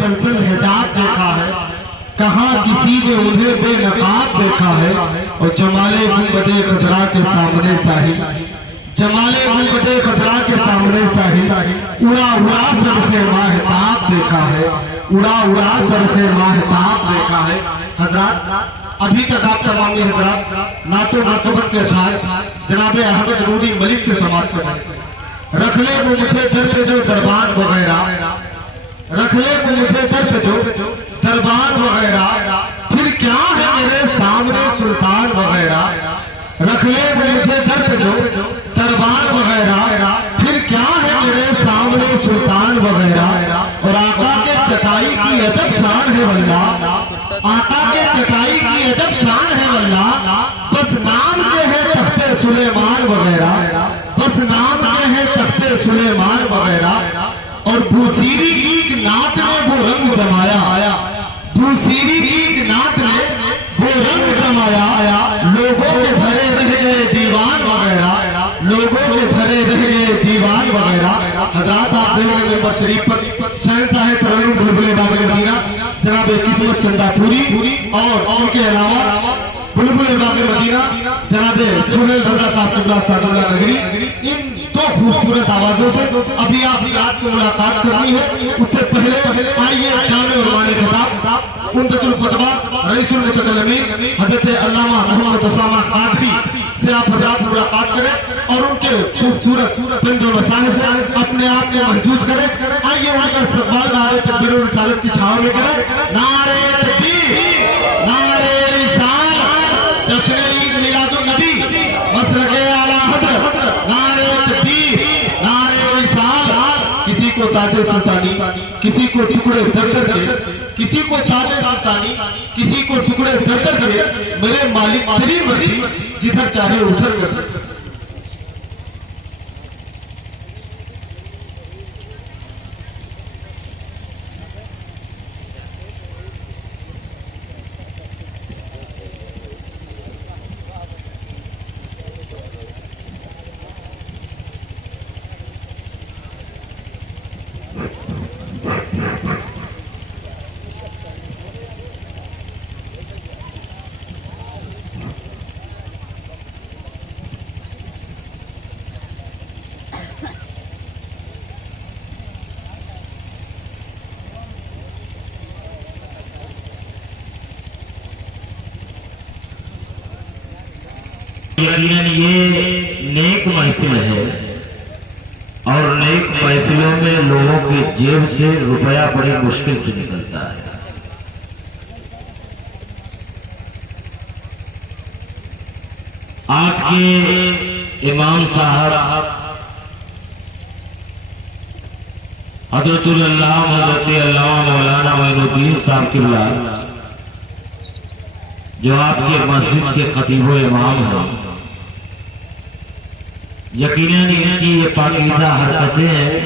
سلسل حجاب دیکھا ہے، کہاں کسی نے انہیں بے نقاب دیکھا ہے، اور جمال گنبد خضرا کے سامنے ساحل، جمال گنبد خضرا کے سامنے ساحل، اڑا اڑا سرخ ماہتاب دیکھا ہے، اڑا اڑا سرخ ماہتاب دیکھا ہے۔ حضرات ابھی تک آپ تمامی حضرات نعت و مرتبت کے اشعار جناب احمد رومی ملک سے سماعت کریں۔ رکھ لے وہ مجھے در پہ جو دربان وغیرہ، رکھ لے وہ مجھے در پہ جو دربان وغیرہ، پھر کیا ہے میرے سامنے سلطان وغیرہ، رکھ لے وہ مجھے در پہ جو دربان وغیرہ، پھر کیا ہے میرے سامنے سلطان وغیرہ۔ اور آقا کے چٹائی کی عجب شان ہے واللہ، آقا کے چٹائی کی عجب شان ہے واللہ، بس نام کے ہے تخت سلیمان وغیرہ، بس نام کے ہے تخت سلیمان وغیرہ۔ اور بوسیری کی ایک نعت نے وہ رنگ جمایا، بوسیری کی ایک نعت نے وہ رنگ جمایا، لوگوں کے بھرے رہ گئے دیوان وغیرہ، لوگوں کے بھرے رہ گئے دیوان وغیرہ۔ حضرات آپ دیکھ رہے ممبر شریف پر شہنشاہ ترنم بلبل باغ مدینہ جناب قسمت چندہ پوری اور ان کے علاوہ بلبل باغ مدینہ جناب سہیل رضا صاحب قبلہ سعد اللہ نگری، ان دو خوبصورت آوازوں سے ابھی آپ رات کو ملاقات کرنی ہے۔ اس سے پہلے آئیے جامع عنوان خطاب عمدۃ الخطبہ رئیس المتکلمین حضرت علامہ محمد اسامہ قادری سے آپ حضرات ملاقات کریں اور ان کے خوبصورت طنز و نصائح سے اپنے آپ کو محفوظ کریں۔ آئیے ان کا استقبال نعرہ تکبیر و رسالت کی چھاؤں میں کریں۔ نعرہ تکبیر، نعرہ رسالت، جشن عید میلاد النبی، مسلک اعلیٰ حضرت، نعرہ تکبیر، نعرہ رسالت۔ کسی کو تاج سلطانی، کسی کو ٹکڑے در در کے، کسی کو تاج سلطانی، کسی کو ٹکڑے در در کے، میرے مالک تیری مرضی جدھر چاہے ادھر کر۔ یقیناً یہ نیک محفل ہے اور نیک محفلوں میں لوگوں کی جیب سے روپیہ بڑی مشکل سے نکلتا ہے۔ آپ کے امام صاحب حضرت اللہ حضرت علامہ مولانا معین الدین صاحب قبلہ جو آپ کے مسجد کے خطیب و امام ہیں، یقیناً ان کی یہ پاکیزہ حرکتیں ہیں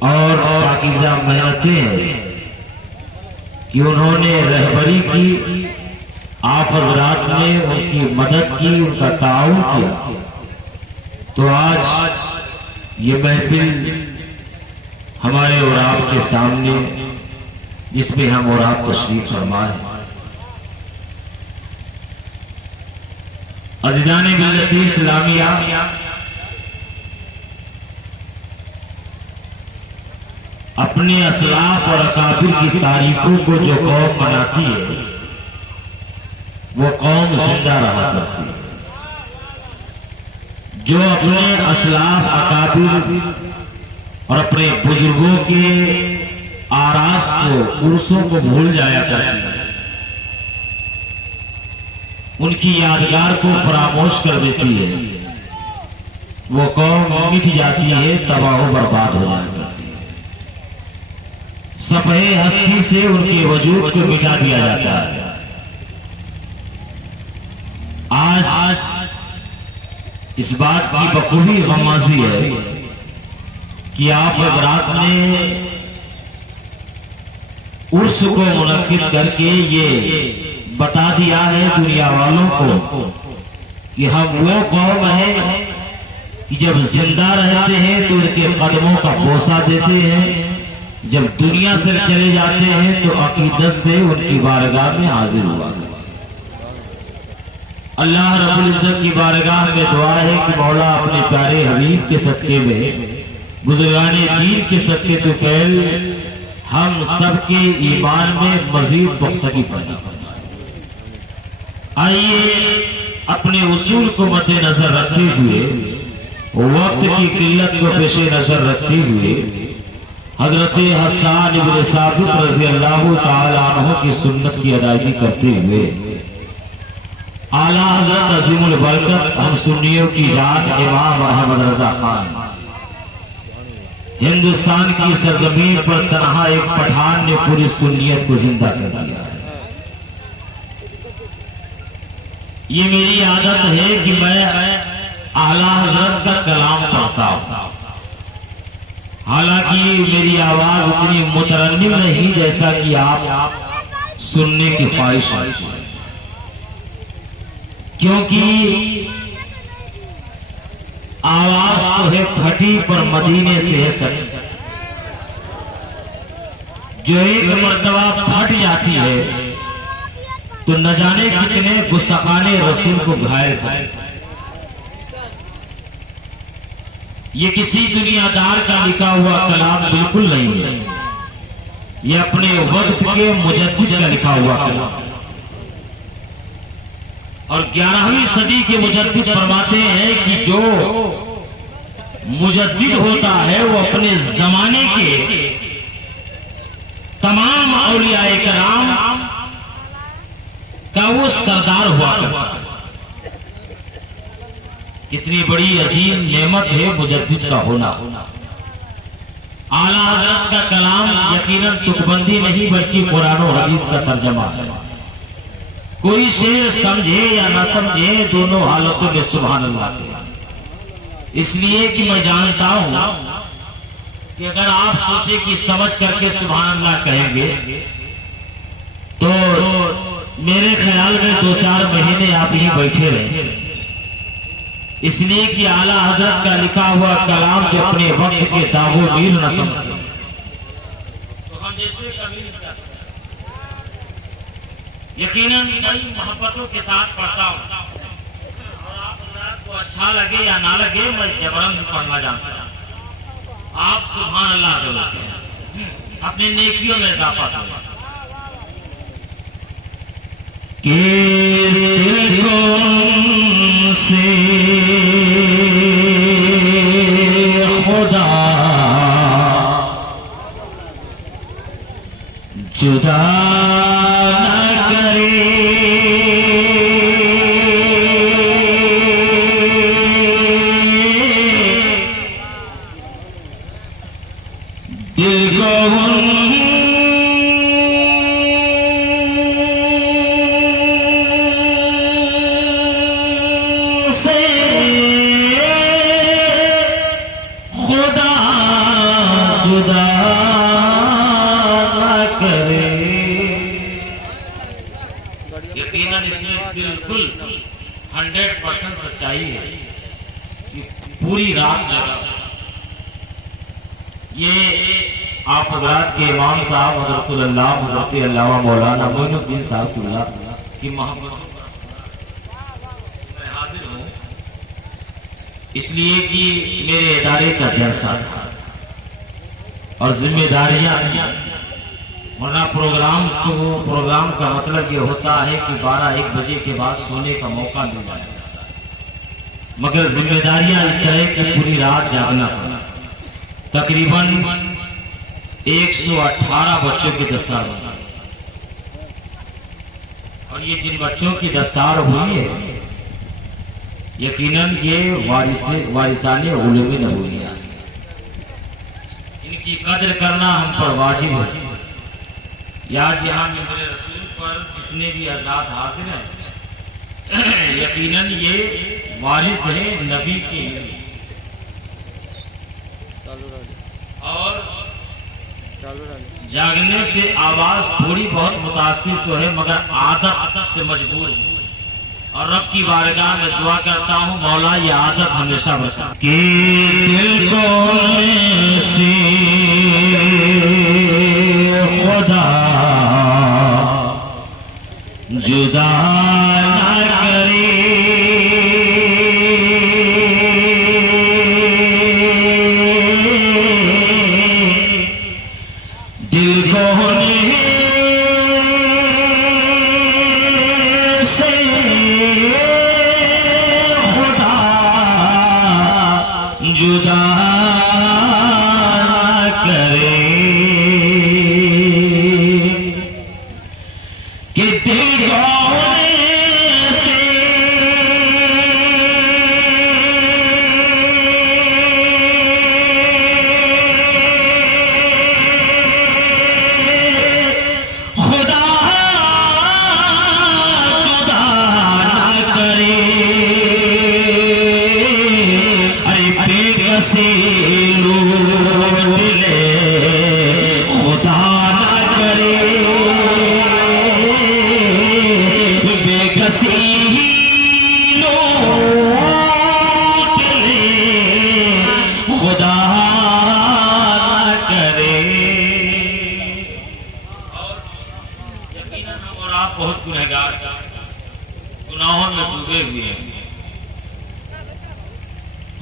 اور پاکیزہ محنتیں ہیں کہ انہوں نے رہبری کی، آپ حضرات نے ان کی مدد کی، ان کا تعاون کیا، تو آج یہ محفل ہمارے اور آپ کے سامنے جس میں ہم اور آپ تشریف فرما ہیں۔ عزیزان ملت اسلامیہ، اپنے اسلاف اور اکابر کی تاریخوں کو جو قوم مناتی ہے وہ قوم زندہ رہا کرتی ہے۔ جو اپنے اسلاف اکابر اور اپنے بزرگوں کے آراس کو، عرصوں کو بھول جایا کرتی ہے، ان کی یادگار کو فراموش کر دیتی ہے، وہ قوم مٹ جاتی ہے، تباہ و برباد ہو جاتی ہے، صفحے ہستی سے ان کے وجود کو مٹا دیا جاتا ہے۔ آج اس بات کی بخوبی غمازی ہے کہ آپ حضرات نے عرس کو منعقد کر کے یہ بتا دیا ہے دنیا والوں کو کہ ہم وہ قوم ہیں کہ جب زندہ رہتے ہیں تو ان کے قدموں کا بوسہ دیتے ہیں، جب دنیا سے چلے جاتے ہیں تو عقیدت سے ان کی بارگاہ میں حاضر ہوا کرتے۔ اللہ رب العزت کی بارگاہ میں دعا ہے کہ مولا اپنے پیارے حبیب کے صدقے میں، بزرگان دین کے صدقے طفیل، ہم سب کے ایمان میں مزید پختگی پیدا فرمائے۔ آئیے اپنے اصول کو مد نظر رکھتے ہوئے، وقت کی قلت کو پیش نظر رکھتے ہوئے، حضرت حسان ابن ثابت رضی اللہ تعالی عنہ کی سنت کی ادائیگی کرتے ہوئے اعلیٰ حضرت عظیم البرکت ہم سنیوں کی جان امام احمد رضا خان، ہندوستان کی سرزمین پر تنہا ایک پٹھان نے پوری سنیت کو زندہ کر دیا ہے۔ یہ میری عادت ہے کہ میں اعلیٰ حضرت کا کلام پڑھتا ہوں، حالانکہ میری آواز اتنی مترنم نہیں جیسا کہ آپ سننے کی خواہش ہے، کیونکہ آواز تو ہے پھٹی پر مدینے سے ہے سٹی، جو ایک مرتبہ پھٹ جاتی ہے تو نہ جانے کتنے گستاخان رسول کو گھائل کرے۔ یہ کسی دنیا دار کا لکھا ہوا کلام بالکل نہیں ہے، یہ اپنے وقت کے مجدد کا لکھا ہوا کلام، اور 11ویں صدی کے مجدد فرماتے ہیں کہ جو مجدد ہوتا ہے وہ اپنے زمانے کے تمام اولیاء کرام کا وہ سردار ہوا کرتا ہے۔ کتنی بڑی عظیم نعمت ہے مجدد کا ہونا۔ اعلیٰ حضرت کا کلام یقیناً تکبندی نہیں بلکہ قرآن و حدیث کا ترجمہ ہے۔ کوئی شعر سمجھے یا نہ سمجھے، دونوں حالتوں میں سبحان اللہ ہے، اس لیے کہ میں جانتا ہوں کہ اگر آپ سوچے کہ سمجھ کر کے سبحان اللہ کہیں گے تو میرے خیال میں 2-4 مہینے آپ ہی بیٹھے رہیں، اس لیے کہ اعلیٰ حضرت کا لکھا ہوا کلام جو اپنے وقت کے داغ و میر نہ سمجھے تو ہم جیسے کبھی یقیناً کئی محبتوں کے ساتھ پڑھتا ہوں، اور آپ حضرات کو اچھا لگے یا نہ لگے میں جبرن پڑھنا جانتا ہوں۔ آپ سبحان اللہ ضرور کہیں، اپنی نیکیوں میں اضافہ کریں کہ دل کو سے خدا جدا نہ کرے، دل کو یقیناً اس میں بالکل 100% سچائی ہے کہ پوری رات جگا۔ یہ آپ حضرات کے امام صاحب حضرت اللہ حضرت علامہ مولانا معین الدین صاحب اللہ کی محبت میں حاضر ہوں، اس لیے کہ میرے ادارے کا جلسہ تھا اور ذمہ داریاں تھیں، ورنہ پروگرام کا مطلب یہ ہوتا ہے کہ 12-1 بجے کے بعد سونے کا موقع مل جائے، مگر ذمہ داریاں اس طرح کی پوری رات جاگنا پڑا۔ تقریباً 118 بچوں کی دستار ہوئی، اور یہ جن بچوں کی دستار ہوئی ہے یقیناً یہ وارثان علوم نبویہ، ان کی قدر کرنا ہم پر واجب ہے۔ آج یہاں ممبر رسول پر جتنے بھی حضرات حاضر ہیں یقیناً یہ وارث ہے نبی کے، اور جاگنے سے آواز تھوڑی بہت متاثر تو ہے مگر عادت سے مجبور ہوں، اور رب کی بارگاہ میں دعا کرتا ہوں مولا یہ عادت ہمیشہ بچا کہ دل کو سے دل کو ہونے سے خدا جدا کرے کہ دل کو ہونے سے خدا جدا نہ کرے اے بے کسی لوٹ لے خدا نہ کرے بے کسی لوٹ لے خدا نہ کرے یقیناً ہم اور آپ بہت گنہگار گناہوں میں ڈوبے ہوئے ہیں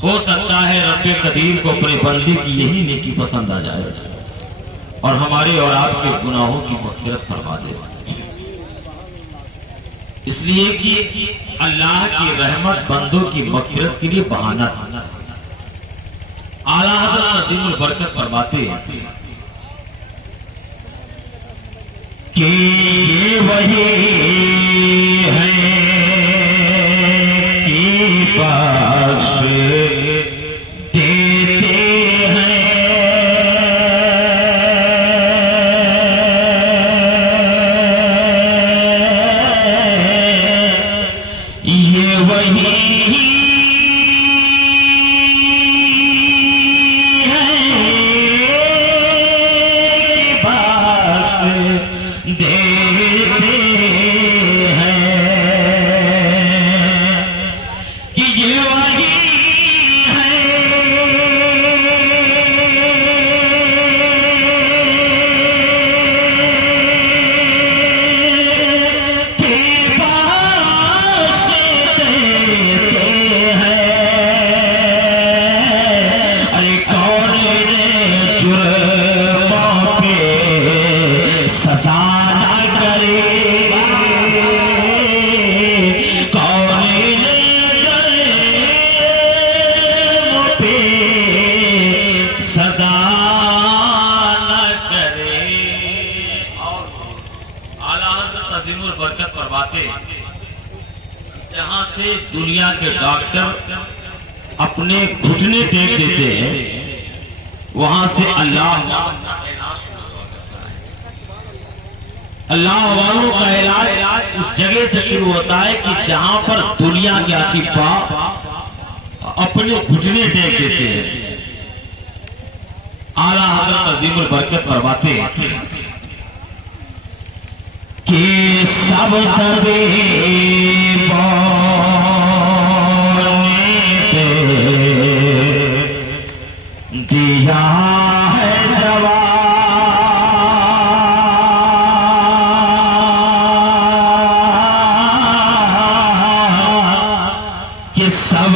ہو سکتا ہے رب قدیر کو اپنے بندے کی یہی نیکی پسند آ جائے اور ہمارے اور آپ کے گناہوں کی مغفرت فرما دے اس لیے کہ اللہ کی رحمت بندوں کی مغفرت کے لیے بہانہ اعلیٰ حضرت عظیم البرکت فرماتے ہیں کہ یہ وہی ہے کہ بخش دیتے ہیں یہ وہی ہے کہ بخش دیتے ہیں کہ یہ وہی ہے کہ بخش دیتے ہیں ارے کون نے جرموں پہ سزا نہ کرے کون نے جرموں پہ سزا نہ کرے اور اعلیٰ حضرت عظیم البرکت فرماتے ہیں جہاں سے دنیا کے ڈاکٹر اپنے گھٹنے ٹیک دیتے ہیں وہاں سے اللہ والوں کا علاج اس جگہ سے شروع ہوتا ہے کہ جہاں پر دنیا کے اطباء اپنے گھٹنے ٹیک دیتے ہیں اعلیٰ حضرت عظیم البرکت فرماتے ہیں کہ سب طبیبوں نے دیا ہے جواب کہ سب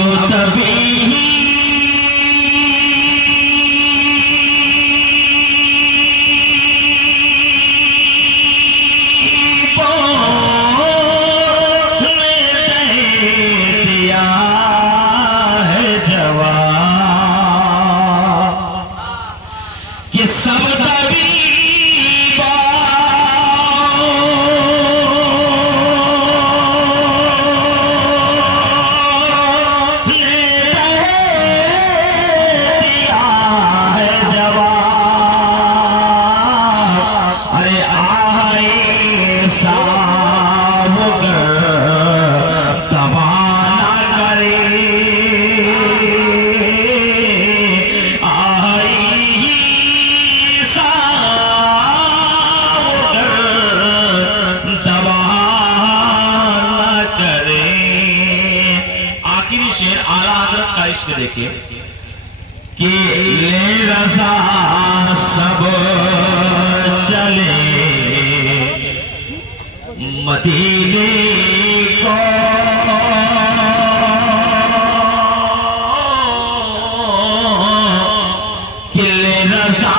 عشق دیکھیے کہ لے رضا سب چلے مدینے کو کہ لے رضا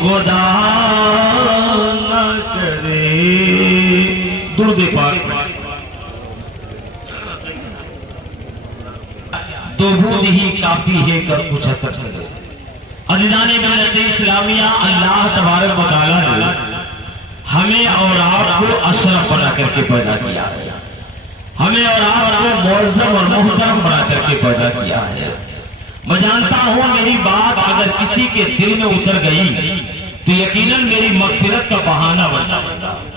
خدا نہ کرے. درود پاک تو بود ہی کافی ہے کر کچھ اثر کرے. عزیزان ملت اسلامیہ، اللہ تبارک و تعالیٰ نے ہمیں اور آپ کو اشرف بنا کر کے پیدا کیا ہے، ہمیں اور آپ کو معظم اور محترم بنا کر کے پیدا کیا ہے. میں جانتا ہوں میری بات اگر کسی کے دل میں اتر گئی تو یقیناً میری مغفرت کا بہانہ بنتا ہے،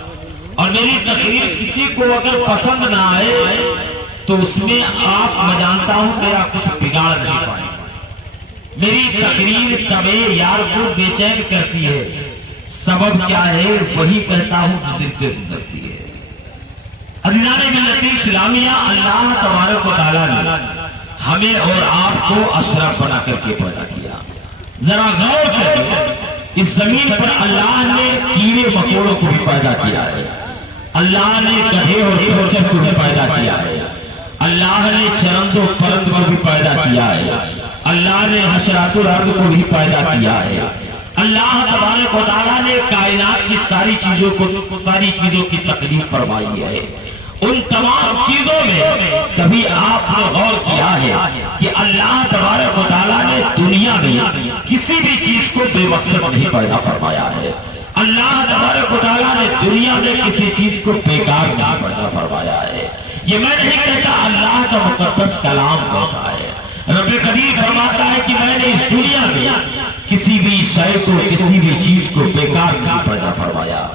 اور میری تقریر کسی کو اگر پسند نہ آئے تو اس میں میں جانتا ہوں میرا کچھ بگاڑ نہیں پائے. میری تقریر تمہیں یار کو بے چین کرتی ہے، سبب کیا ہے وہی کہتا ہوں جو دل پہ گزرتی ہے. عزیزان ملت اسلامیہ، اللہ تبارک و تعالیٰ نے ہمیں اور آپ کو اشرف بنا کر کے پیدا کیا. ذرا غور کریں، اس زمین پر اللہ نے کیڑے مکوڑوں کو بھی پیدا کیا ہے، اللہ نے گدھے اور کھچر کو بھی پیدا کیا ہے، اللہ نے چرند و پرند کو بھی پیدا کیا ہے، اللہ نے حشرات الارض کو بھی پیدا کیا ہے. اللہ تبارک و تعالیٰ نے کائنات کی ساری چیزوں کی تقدیر فرمائی ہے. ان تمام چیزوں میں کبھی آپ نے غور کیا ہے کہ اللہ تبارک و تعالیٰ نے دنیا میں کسی بھی چیز کو بے مقصد نہیں پیدا فرمایا ہے. اللہ تبارک و تعالیٰ نے دنیا میں کسی چیز کو بیکار نہیں پیدا فرمایا ہے. یہ میں نہیں کہتا، اللہ کا مقدس کلام کہتا ہے. رب قدیر فرماتا ہے کہ میں نے اس دنیا میں کسی بھی شے کو، کسی بھی چیز کو بیکار نہیں پیدا فرمایا.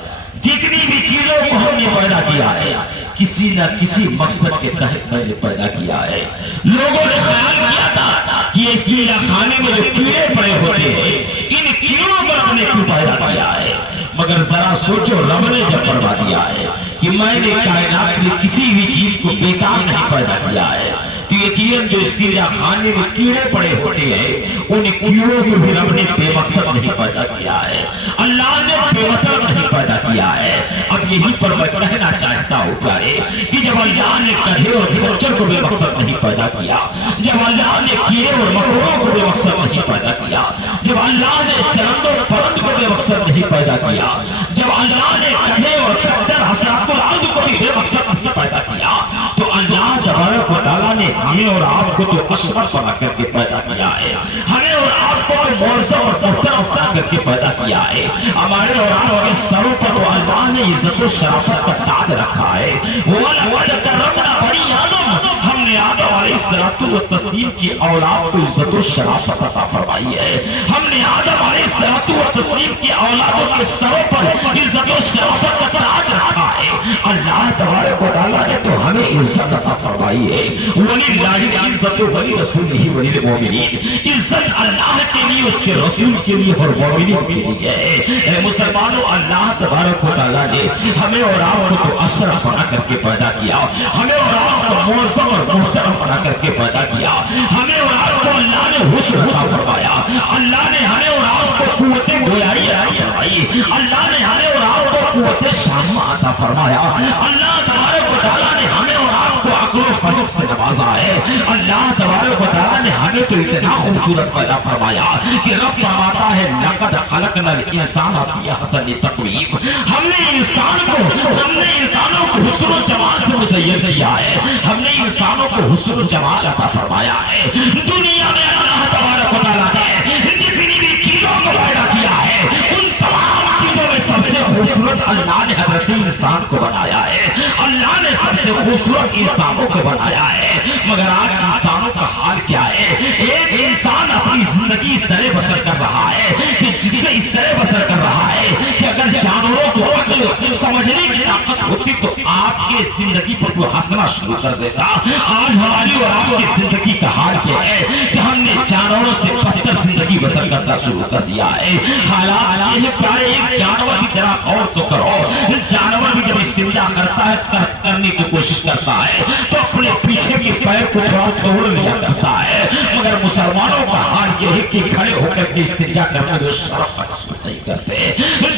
جتنی بھی چیزوں کو ہم نے پیدا کیا ہے کسی نہ کسی مقصد کے تحت میں نے پیدا کیا ہے. لوگوں نے خیال کیا تھا کہ اس چڑیا خانے میں جو کیڑے پڑے ہوتے ہیں ان کیڑوں پر ہم نے کیوں پیدا کیا ہے. مگر ذرا سوچو، رب نے جب فرما دیا ہے کہ میں نے کائنات میں کسی بھی چیز کو بیکار نہیں پیدا کیا ہے تو یقیناً جو اس چڑیا خانے میں کیڑے پڑے ہوتے ہیں ان کیڑوں کو بھی رب نے بے مقصد نہیں پیدا کیا ہے، اللہ نے بے مطلب نہیں پیدا کیا ہے. اب یہی پر میں کہنا چاہتا ہوں پیارے کہ جب اللہ نے گدھے اور کھچر کو بے مقصد نہیں پیدا کیا، جب اللہ نے کیڑے اور مکوڑوں کو بے مقصد نہیں پیدا کیا، جب اللہ نے چرند و پرند کو بے مقصد نہیں پیدا کیا، جب اللہ نے گدھے اور کھچر حشرات الارض کو بھی بے مقصد نہیں پیدا کیا، تو اللہ تبارک و تعالیٰ نے ہمیں اور آپ کو تو اشرف بنا کر کے پیدا کیا ہے، ہمیں اور آپ کو تو معظم اور محترم بنا کر کے پیدا کیا ہے. ہمارے اور آپ کے سروں پر تو اللہ نے عزت و شرافت کا تاج رکھا ہے. وَلَقَدْ كَرَّمْنَا بَنِي آدَمَ، ہم نے آدم علیہ الصلوۃ والتسلیم کی اولاد کو عزت و شرافت عطا فرمائی ہے. ہم نے آدم علیہ الصلوۃ والتسلیم کی اولادوں کے سروں پر عزت و شرافت کا تاج رکھا ہے. اللہ تبارک و تعالیٰ نے تو ہمیں عزت عطا فرمائی ہے. وَلِلَّهِ الْعِزَّةُ وَلِرَسُولِهِ وَلِلْمُؤْمِنِينَ، عزت اللہ کے لیے، اس کے رسول کے لیے اور مومنین کے لیے ہے. اے مسلمانوں، اللہ تبارک و تعالیٰ نے ہمیں اور آپ کو تو اشرف بنا کر کے پیدا کیا، ہمیں اور آپ کو معظم اور محترم بنا کر کے پیدا کیا. ہمیں اور آپ کو اللہ نے حسن عطا فرمایا، اللہ نے ہمیں اور آپ کو قوت گویائی عطا فرمائی، اللہ نے ہمیں اور آپ کو قوت شامہ عطا فرمایا. اللہ تبارک و تعالیٰ نے ہمیں اور آپ کو عقل و فہم سے نوازا ہے. اللہ تبارک و تعالیٰ نے ہمیں تو اتنا خوبصورت پیدا فرمایا کہ رب فرماتا ہے لقد خلقنا الانسان فی احسن تقویم. ہم نے انسانوں کو حسن و جمال سے مزین کیا ہے، ہم نے انسانوں کو حسن و جمال عطا فرمایا ہے. دنیا میں اللہ تبارک و تعالیٰ نے جتنی بھی چیزوں کو پیدا کیا ہے ان تمام چیزوں میں سب سے خوبصورت اللہ نے حضرت انسان کو بنایا ہے. اللہ نے سب سے خوبصورت انسانوں کو بنایا ہے. مگر آج انسانوں کا حال کیا ہے؟ ایک انسان اپنی زندگی اس طرح بسر کر رہا ہے کہ جسے اس طرح بسر کر رہا ہے کہ اگر جانوروں کو عقل سمجھنے کی طاقت ہوتی تو آپ کی زندگی پر وہ ہنسنا شروع کر دیتا. آج ہماری اور آپ کی زندگی کا حال کیا ہے کہ ہم نے جانوروں سے بدتر زندگی بسر کرنا شروع کر دیا ہے. حالات یہ پیارے، ایک جانور بھی ذرا غور تو کرو، جانور بھی جب استنجا کرتا ہے کرنے کی کوشش کرتا ہے تو اپنے پیچھے کے پیر کو تھوڑا توڑ لیا کرتا ہے. مگر مسلمانوں کا حال یہ ہے کہ کھڑے ہو کر کے استنجا کرنے میں شرف محسوس نہیں کرتے،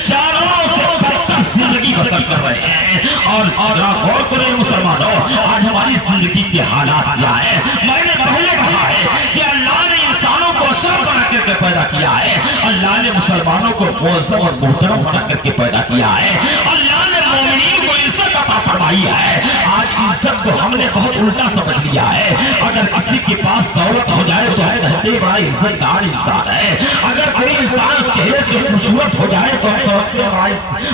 جانوروں سے بدتر زندگی بسر کر رہے ہیں. اور غور کریں مسلمانوں، آج ہماری زندگی کے حالات کیا ہے. میں نے پہلے کہا ہے کہ اللہ نے انسانوں کو اشرف بنا کے کر کے پیدا کیا ہے، اللہ نے مسلمانوں کو معظم اور محترم بنا کر کے پیدا کیا ہے، اللہ نے مومنین کو عزت عطا فرمائی ہے۔ آج عزت کو ہم نے بہت الٹا سمجھ لیا ہے، اگر کسی کے پاس دولت ہو جائے تو ہم کہتے ہیں بڑا عزت دار انسان ہے، اگر کوئی انسان چہرے سے خوبصورت ہو جائے تو ہم سمجھتے ہیں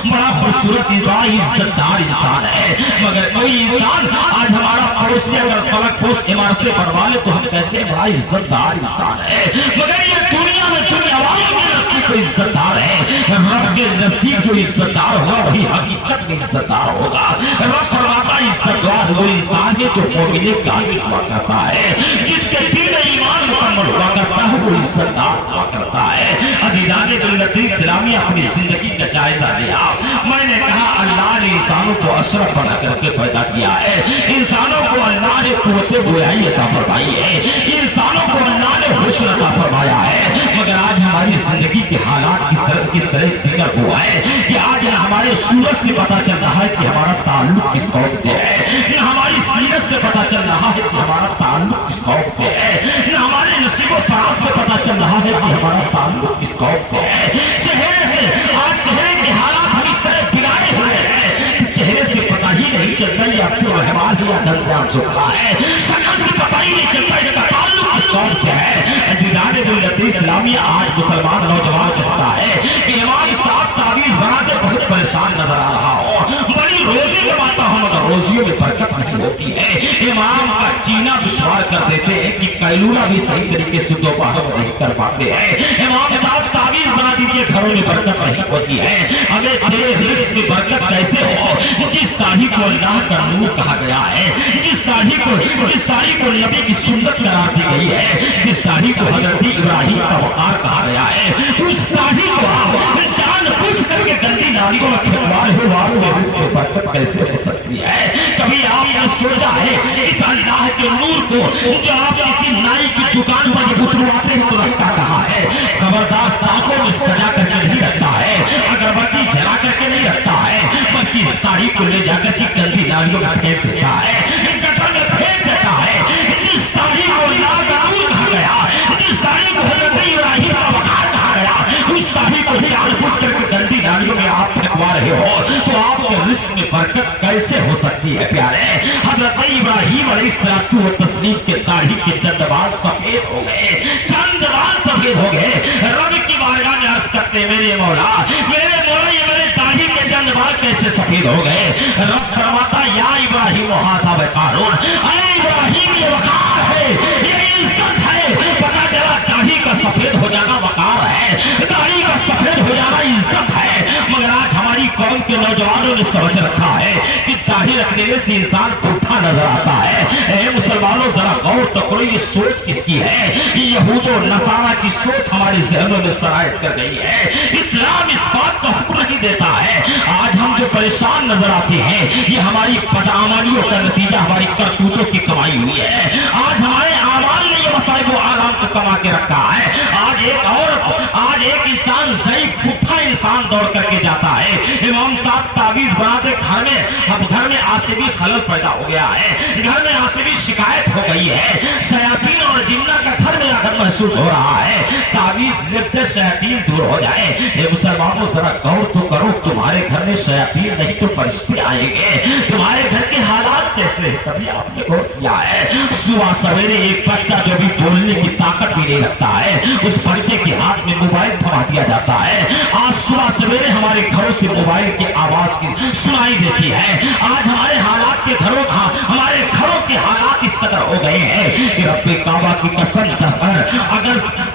بڑا خوبصورت بڑا عزت دار انسان ہے، مگر کوئی انسان آج ہمارا پڑوسی اگر فلک پوش عمارتیں بنوا لے تو ہم کہتے ہیں بڑا عزت دار انسان ہے، مگر یہ دنیا میں دنیا والوں کے نزدیک کوئی عزت دار ہے، رب کے نزدیک جو عزت دار ہوگا وہی حقیقت میں عزت دار ہوگا۔ رب فرماتا عزت دار وہ انسان ہے جو مومن کامل ہوا کرتا ہے، جس کے دل میں ایمان مکمل ہوا کرتا ہے وہ عزت دار ہوا کرتا ہے۔ عزیزان ملت اسلامی اپنی زندگی کا جائزہ لیا، میں نے کہا اللہ نے انسانوں کو اشرف بنا کر کے پیدا کیا ہے، انسانوں کو اللہ نے قوت گویائی عطا فرمائی ہے، انسانوں کو اللہ نے حسن عطا فرمایا ہے، مگر آج ہماری زندگی کے حالات کس طرح بگڑ ہوا ہے کہ آج نہ ہمارے صورت سے پتا چل رہا ہے کہ ہمارا تعلق کس قوم سے ہے، نہ ہماری سیرت سے پتا چل رہا ہے کہ ہمارا تعلق کس قوم سے ہے، نہ ہمارے نصیب و فراز سے پتا چل رہا ہے کہ ہمارا تعلق کس قوم سے ہے۔ چہرے سے آج چہرے کے حالات ہم اس طرح بگاڑے ہوئے ہیں کہ چہرے سے پتا ہی نہیں چلتا یہ عبد الرحمان یا گھر سے آپ چکا ہے، شکل سے پتا ہی نہیں چلتا اس کا تعلق کس قوم سے ہے۔ دیدار ملت اسلامیہ آج مسلمان نوجوان کہتا ہے کہ امام صاحب تعویذ بناتے بہت پریشان نظر آ رہا ہوں، بڑی روزی کماتا ہوں مگر روزیوں میں برکت نہیں ہوتی ہے، امام کا جینا دشوار کر دیتے ہیں کہ قیلولہ بھی صحیح طریقے سے دوپہر میں نہیں کر پاتے ہیں، امام صاحب تعویذ بنا دیجئے گھروں میں برکت نہیں ہوتی ہے۔ اگر تیرے رزق میں برکت کیسے ہو جس تاریخ کو اللہ کا نور کہا گیا ہے، جس تاریخ کو نبی کی سنت قرار دی گئی ہے، جس تاریخ کو حضرت ابراہیم کا وقار کہا گیا ہے، اس تاریخ کو آپ جان بوجھ کر کے گندی نالیوں میں پھینکوار ہو والوں میں رزق میں برکت کیسے ہو سکتی ہے؟ کبھی آپ نے سوچا ہے اس اللہ کے نور کو جو آپ کسی نائی کی دکان پر جب اترواتے ہیں تو رکھتا کہا ہے؟ خبردار تاکوں میں سجا کر کے نہیں رکھتا ہے، اگربتی جلا کر کے نہیں رکھتا ہے، بلکہ اس تاریخ کو لے جا کر کے گندی نالیوں میں پھینک دیتا ہے، گٹر میں پھینک دیتا ہے۔ جس تاریخ کو اللہ کا نور کہا گیا، جس تاریخ کو حضرت ابراہیم کا وقار کہا گیا، اس تاریخ کو جان بوجھ کر کے گندی نالیوں میں آپ پھینکوا رہے ہو تو آپ کے رزق میں برکت کیسے ہو سکتی ہے پیارے؟ حضرت ابراہیم علیہ الصلوۃ والتسلیم کے تاریخ کے چند بال سفید ہو گئے، چند بال سفید ہو گئے، رب کی بارگاہ میں عرض کرتے میرے مولا یہ میرے تاریخ کے چند بال کیسے سفید ہو گئے؟ رب فرماتا یا ابراہیم ھذا وقار، اے ابراہیم یہ وقار ہے، یہ عزت ہے۔ پتا چلا داڑھی کا سفید ہو جانا وقار ہے، داڑھی کا سفید ہو جانا عزت ہے، مگر آج ہماری قوم کے نوجوانوں نے سمجھ رکھا ہے کہ داڑھی رکھنے سے انسان پھوٹا نظر آتا ہے۔ اے مسلمانوں ذرا غور تو کرو یہ سوچ کس کی ہے؟ یہود و نصارہ کی سوچ ہمارے ذہنوں میں سرایت کر گئی ہے۔ اسلام اس بات کا حکم نہیں دیتا ہے۔ آج ہم جو پریشان نظر آتے ہیں یہ ہماری بدعمالیوں کا نتیجہ ہماری کرتوتوں کی کمائی ہوئی ہے۔ آج ہمارے اعمال نے یہ مصائب و آرام کو کما کے رکھا ہے۔ آج ایک انسان ضعیف پٹھا انسان دوڑ کر کے جاتا ہے، امام صاحب تعویذ بناتے گھر میں عصبی خلل پیدا ہو گیا ہے، گھر میں عصبی شکایت ہو گئی ہے، شیاطین اور جنات کا گھر میں آ محسوس ہو رہا ہے، تعویذ لکھتے شیاطین دور ہو جائے۔ اے مسلمانوں ذرا غور تو کرو، تمہارے گھر میں شیاطین نہیں تو فرشتے آئیں گے، تمہارے گھر کے حالات کیسے؟ کبھی آپ نے غور کیا ہے صبح سویرے ایک بچہ جو بھی بولنے کی طاقت بھی نہیں رکھتا ہے اس بچے کے ہاتھ میں موبائل تھما دیا جاتا ہے۔ آج صبح سویرے ہمارے گھروں سے موبائل کی آواز کی سنائی دیتی ہے۔ آج ہمارے ہمارے گھروں کے حالات اس قدر ہو گئے ہیں کہ رب کعبہ کی قسم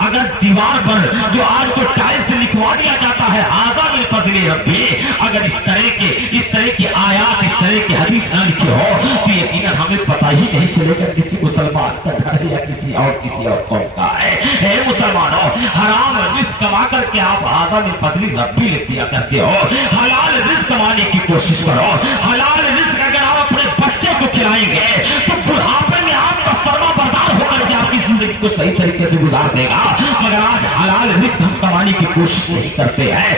اگر دیوار پر جو آج جو ٹائل سے لکھوا دیا جاتا ہے ھذا من فضل ربی، اگر اس طرح کی آیات اس طرح کی حدیث نہ لکھی ہو تو یقیناً ہمیں پتہ ہی نہیں چلے گا کسی مسلمان کا گھر یا کسی اور قوم کا ہے۔ اے مسلمانوں حرام رزق کما کر کے آپ ھذا من فضل ربی لکھ دیا کرتے ہو، حلال رزق کمانے کی کوشش کرو۔ حلال رزق اگر آپ اپنے بچے کو کھلائیں گے تو بڑھاپے میں آپ کا فرما بردار ہو کر کے آپ کی زندگی کو صحیح طریقے سے گزار دے گا، مگر آج حلال رزق ہم کمانے کی کوشش نہیں کرتے ہیں۔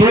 2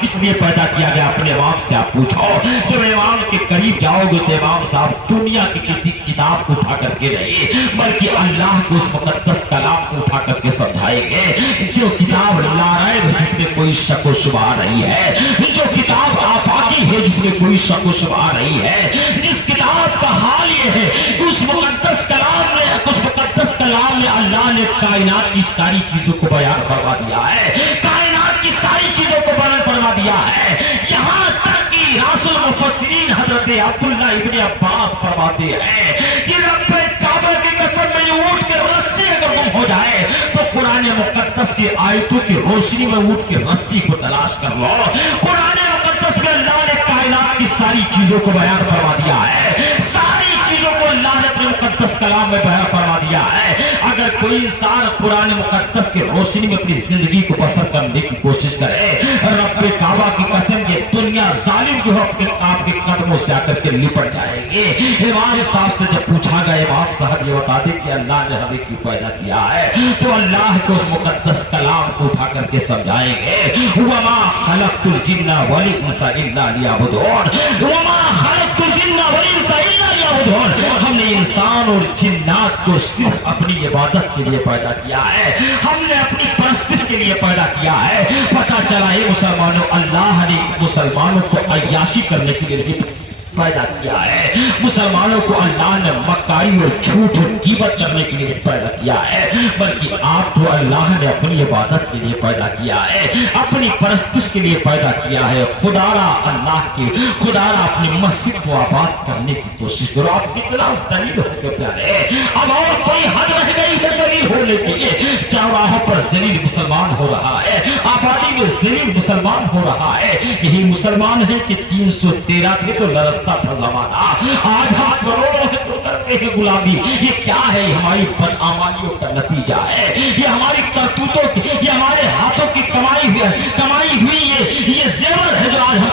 کس لیے پیدا کیا گیا؟ اپنے امام سے آپ پوچھو. جب امام کے قریب جاؤ گے تو امام صاحب دنیا کی کسی کتاب کو اٹھا کر کے نہیں بلکہ اللہ کو اس مقدس کلام کو اٹھا کر کے سمجھائیں گے. جو کتاب لاریب ہے جس میں کوئی شک و شبہ نہیں ہے, جو کتاب آفاقی ہے جس میں کوئی شک و شبہ نہیں ہے, جس کتاب کا حال یہ ہے کہ اس مقدس کلام میں اللہ نے کائنات کی ساری چیزوں کو بیان فرما دیا ہے, کائنات کی ساری چیزوں کو بیان فرما دیا ہے. یہاں تک کہ راس المفسرین حضرت عبداللہ ابن عباس فرماتے ہیں کہ رب کعبہ کی قسم میں یہ اونٹ کے رسی اگر گم ہو جائے تو قرآن مقدس کی آیتوں کی روشنی میں اونٹ کی رسی کو تلاش کر لو. قرآن مقدس میں اللہ نے کائنات کی ساری چیزوں کو بیان فرما دیا ہے, ساری چیزوں کو اللہ نے اپنے مقدس کلام میں بیان فرما دیا ہے. اگر کوئی انسان قرآن مقدس کی روشنی میں اپنی زندگی کو بسر کرنے کی کوشش کرے, رب کعبہ کی قسم یہ دنیا ظالم جو ہے آپ کے قدموں سے آ کر کے لپٹ جائے گے. امام صاحب سے جب پوچھا گیا امام صاحب یہ بتا دے کہ اللہ نے ہمیں کیوں پیدا کیا ہے, تو اللہ کو اس مقدس کلام کو اٹھا کر کے سمجھائیں گے. وما خلقت الجن والانس الا لیعبدون, وما خلقت الجن والانس الا لیعبدون. ہم نے انسان اور جنات کو صرف اپنی عبادت کے لیے پیدا کیا ہے, ہم نے اپنی پرستش کے لیے پیدا کیا ہے. پتہ چلا ہے مسلمانوں, اللہ نے مسلمانوں کو عیاشی کرنے کے لیے پیدا کیا ہے, مسلمانوں کو اللہ نے مکاری اور جھوٹ اور غیبت کرنے کے لیے پیدا کیا ہے, بلکہ آپ کو اللہ نے اپنی عبادت کے لیے پیدا کیا ہے, اپنی پرستش کے لیے پیدا کیا ہے. خدا را اپنی مسجد کو آباد کرنے کی کوشش کرو. آپ کتنا ذلیل ہو کے پیارے, اب اور کوئی حد رہ گئی ہے ذلیل ہونے کے لیے. چوراہوں پر ذلیل مسلمان ہو رہا ہے, آبادی میں ذلیل مسلمان ہو رہا ہے. یہی مسلمان ہے کہ 313 تھے تو لرزتا تھا زمانہ, آج ہم کروڑوں ہیں تو کرتے ہیں غلامی. یہ کیا ہے؟ یہ ہماری بدعمالیوں کا نتیجہ ہے, یہ ہماری کرتوتوں کی, یہ ہمارے ہاتھوں کی کمائی ہوئی یہ زیور ہے جو آج ہم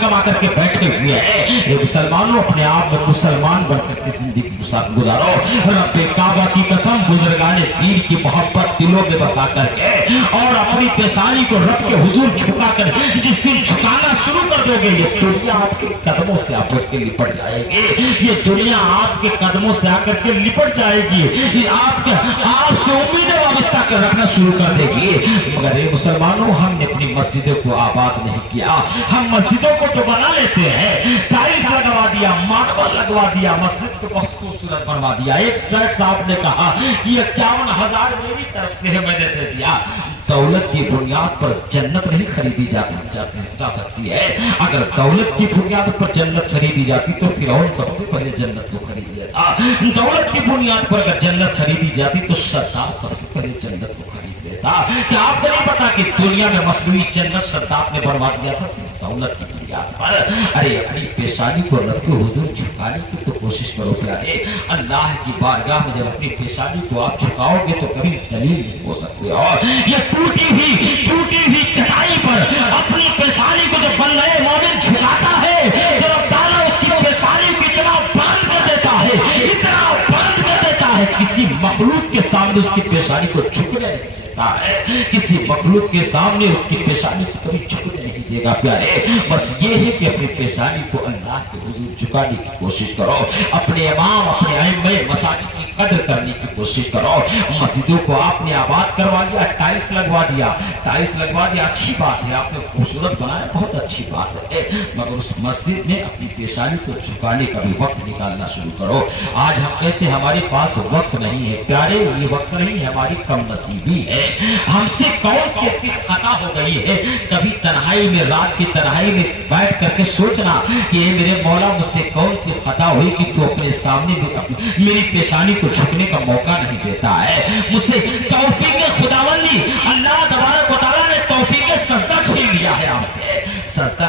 کما کر کے بیٹھے ہوئے ہیں. یہ مسلمانوں اپنے آپ میں مسلمان بن کر کے زندگی گزارو. رب کعبہ کی قسم, بزرگان دین کی محبت دلوں میں بسا کر کے اور اپنی پیشانی کو رب کے حضور جھکا کر جس دن جھکانا شروع کر دو گے, یہ دنیا آپ کے قدموں سے آپ کے لپٹ جائے گی. یہ دنیا آپ کے قدموں سے آ کر کے لپٹ جائے گی, یہ آپ سے امیدیں وابستہ کر رکھنا شروع کر دے گی. مگر یہ مسلمانوں, ہم نے اپنی مسجدوں کو آباد نہیں کیا. ہم مسجدوں کو تو بنا لیتے ہیں, ٹائلز لگوا دیا, ماربل لگوا دیا, مسجد کو بہت خوبصورت بنوا دیا. ایک شخص صاحب نے کہا کہ 51,000 میری طرف سے ہے, میں نے دے دیا. دولت کی بنیاد پر جنت نہیں خریدی جا سکتی ہے. اگر دولت کی بنیاد پر جنت خریدی جاتی تو فرعون سب سے پہلے جنت کو خرید لیتا. دولت کی بنیاد پر اگر جنت خریدی جاتی تو شداد سب سے پہلے جنت کو خرید لیتا. کیا آپ کو نہیں پتا کہ دنیا میں مصنوعی جنت شداد نے بنوا دیا تھا صرف دولت کی بنیاد پر. ارے اپنی پیشانی کو رب کے حضور جھکانے کی تو کوشش کرو پیارے. اللہ کی بارگاہ میں جب اپنی پیشانی کو آپ جھکاؤ گے تو کبھی ذلیل نہیں ہو سکتے. اور یہ ٹوٹی ہوئی چٹائی پر اپنی پیشانی کو جب بندے مومن جھکاتا ہے تو رب تعالیٰ اس کی پیشانی کو اتنا بند کر دیتا ہے, کسی مخلوق کے سامنے اس کی پیشانی کو جھکنے نہیں دیتا ہے, کسی مخلوق کے سامنے اس کی پیشانی کو کبھی جھکنے نہیں دے گا. پیارے, بس یہ ہے کہ اپنی پیشانی کو اللہ کے حضور جھکانے کی کوشش کرو, اپنے امام اپنے ائمہ مساجد کی قدر کرنے کی کوشش کرو. مسجدوں کو آپ نے آباد کروا دیا, ٹائلز لگوا دیا, اچھی بات ہے, آپ نے خوبصورت بنایا, بہت اچھی بات ہے, مگر اس مسجد میں اپنی پیشانی کو جھکانے کا بھی وقت نکالنا شروع کرو. آج ہم کہتے ہیں ہمارے پاس وقت نہیں ہے. پیارے, یہ وقت نہیں ہے, ہماری کم نصیبی ہے. ہم سے کون سی ایسی خطا ہو گئی ہے, کبھی تنہائی میں, رات کی تنہائی میں بیٹھ کر کے سوچنا کہ میرے مولا مجھ سے کون سی خطا ہوئی کہ تو اپنے سامنے میری پیشانی کو جھکنے کا موقع نہیں دیتا ہے. مجھ سے توفیق خداوندی اللہ تبارک و تعالیٰ نے توفیق سجدہ چھین لیا ہے, آپ سے سجدہ